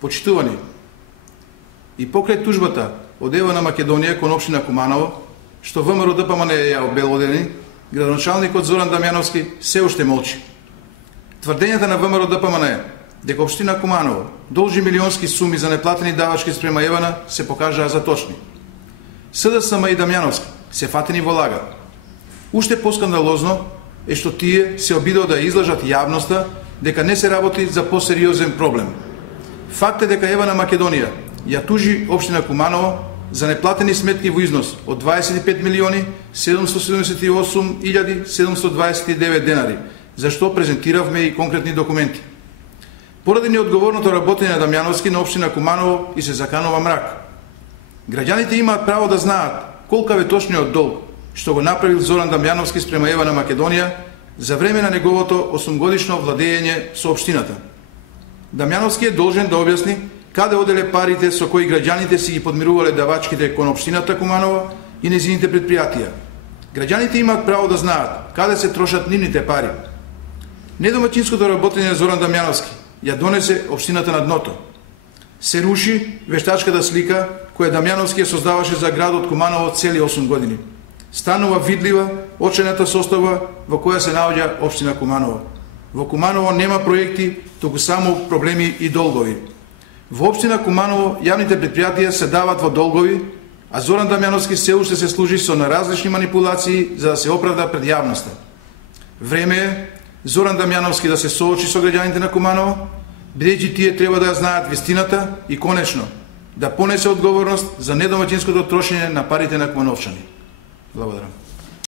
Почитувани, и покрај тужбата од ЕВН Македонија кон општина Куманово, што ВМРО ДПМН ја обелодени, градоначалникот Зоран Дамјановски се уште молчи. Тврдењата на ВМРО ДПМН дека општина Куманово должи милионски суми за неплатени давачки спрема ЕВН се покажаа за точни. СДСМ и Дамјановски се фатени во лага. Уште поскандалозно е што тие се обидоа да излажат јавноста дека не се работи за посериозен проблем. Факт е дека ЕВН Македонија ја тужи општина Куманово за неплатени сметки во износ од 25 милиони 778.729 денари, за што презентиравме и конкретни документи. Поради неодговорното работење на Дамјановски на општина Куманово и се заканува мрак. Граѓаните имаат право да знаат колкав е точниот долг што го направил Зоран Дамјановски спрема ЕВН Македонија за време на неговото 8-годишно владење со општината. Дамјановски е должен да објасни каде оделе парите со кои граѓаните си ги подмирувале давачките кон општината Куманово и нејзините претпријатија. Граѓаните имаат право да знаат каде се трошат нивните пари. Недомаќинското работење на Зоран Дамјановски ја донесе општината на дното. Се руши вештачката слика која Дамјановски ја создаваше за градот Куманово цели 8 години. Станува видлива очената состава во која се наоѓа општина Куманово. Во Куманово нема проекти, туку само проблеми и долгови. Во општина Куманово јавните претпријатија се дават во долгови, а Зоран Дамјановски се уште се служи со наразлични манипулации за да се оправда пред јавноста. Време е Зоран Дамјановски да се соочи со граѓаните на Куманово, бидејќи тие треба да ја знаат вистината и конечно да понесе одговорност за недомаќинското трошење на парите на кумановчани. Благодарам.